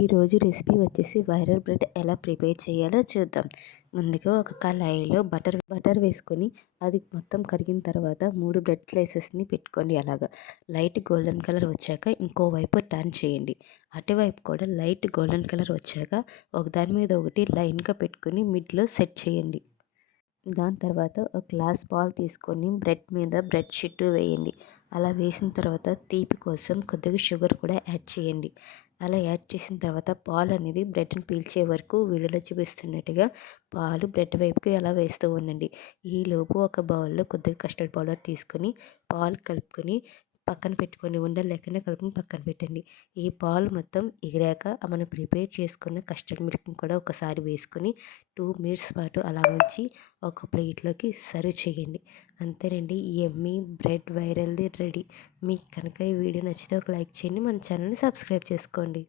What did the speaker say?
ఈరోజు రెసిపీ వచ్చేసి viral bread ఎలా ప్రిపేర్ చేయాలో చూద్దాం. ముందుగా ఒక కళాయిలో బటర్ వేసుకొని అది మొత్తం కరిగిన తర్వాత 3 బ్రెడ్ స్లైసెస్ని పెట్టుకోండి. అలాగా లైట్ గోల్డెన్ కలర్ వచ్చాక ఇంకో వైపు టర్న్ చేయండి. అటువైపు కూడా లైట్ గోల్డెన్ కలర్ వచ్చాక ఒకదాని మీద ఒకటి లైన్గా పెట్టుకొని మిడ్లో సెట్ చేయండి. దాని తర్వాత ఒక గ్లాస్ పాలు తీసుకొని బ్రెడ్ మీద బ్రెడ్ చుట్టూ వేయండి. అలా వేసిన తర్వాత తీపి కోసం కొద్దిగా షుగర్ కూడా యాడ్ చేయండి. అలా యాడ్ చేసిన తర్వాత పాలు అనేది బ్రెడ్ని పీల్చే వరకు వీడియోలో చూపిస్తున్నట్టుగా పాలు బ్రెడ్ వైపుకి అలా వేస్తూ ఉండండి. ఈలోపు ఒక బౌల్లో కొద్దిగా కస్టర్డ్ పౌడర్ తీసుకొని పాలు కలుపుకొని పక్కన పెట్టుకొని ఉండలు లేకుండా కలుపుకొని పక్కన పెట్టండి. ఈ పాలు మొత్తం ఎగిరాక మనం ప్రిపేర్ చేసుకున్న కస్టర్డ్ మిల్క్ని కూడా ఒకసారి వేసుకొని 2 మినిట్స్ పాటు అలా ఉంచి ఒక ప్లేట్లోకి సర్వ్ చేయండి. అంతేనండి, యమ్మీ బ్రెడ్ వైరల్ది రెడీ. మీకు కనుక ఈ వీడియో నచ్చితే ఒక లైక్ చేయండి, మన ఛానల్ని సబ్స్క్రైబ్ చేసుకోండి.